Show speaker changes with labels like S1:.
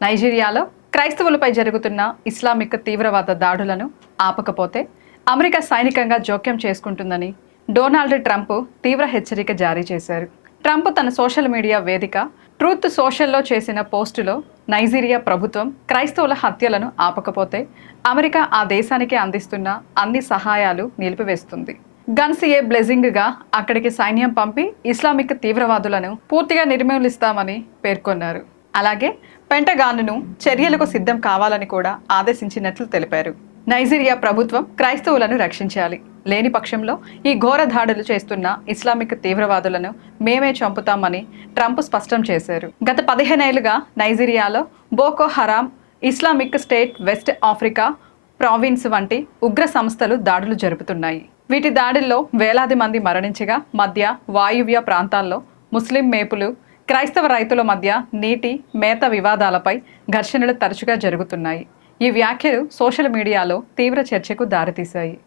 S1: నైజీరియాలో క్రైస్తవులపై జరుగుతున్న ఇస్లామిక్ తీవ్రవాద దాడులను ఆపకపోతే అమెరికా సైనికంగా జోక్యం చేసుకుంటుందని డొనాల్డ్ ట్రంప్ తీవ్ర హెచ్చరిక జారీ చేశారు. ట్రంప్ తన సోషల్ మీడియా వేదిక ట్రూత్ సోషల్లో చేసిన పోస్టులో నైజీరియా ప్రభుత్వం క్రైస్తవుల హత్యలను ఆపకపోతే అమెరికా ఆ దేశానికి అందిస్తున్న అన్ని సహాయాలు నిలిపివేస్తుంది. గన్స్ ఏ బ్లెజింగ్గా అక్కడికి సైన్యం పంపి ఇస్లామిక్ తీవ్రవాదులను పూర్తిగా నిర్మూలిస్తామని పేర్కొన్నారు. అలాగే పెంటగాన్ను చర్యలకు సిద్ధం కావాలని కూడా ఆదేశించినట్లు తెలిపారు. నైజీరియా ప్రభుత్వం క్రైస్తవులను రక్షించాలి. లేని పక్షంలో ఈ ఘోర దాడులు చేస్తున్న ఇస్లామిక్ తీవ్రవాదులను మేమే చంపుతామని ట్రంప్ స్పష్టం చేశారు. గత పదిహేనేళ్ళుగా నైజీరియాలో Boko Haram Islamic State West Africa Province వంటి ఉగ్ర సంస్థలు దాడులు జరుపుతున్నాయి. వీటి దాడుల్లో వేలాది మంది మరణించగా మధ్య వాయువ్య ప్రాంతాల్లో ముస్లిం మేపులు క్రైస్తవ రైతుల మధ్య నీటి మేత వివాదాలపై ఘర్షణలు తరచుగా జరుగుతున్నాయి. ఈ వ్యాఖ్యలు సోషల్ మీడియాలో తీవ్ర చర్చకు దారితీశాయి.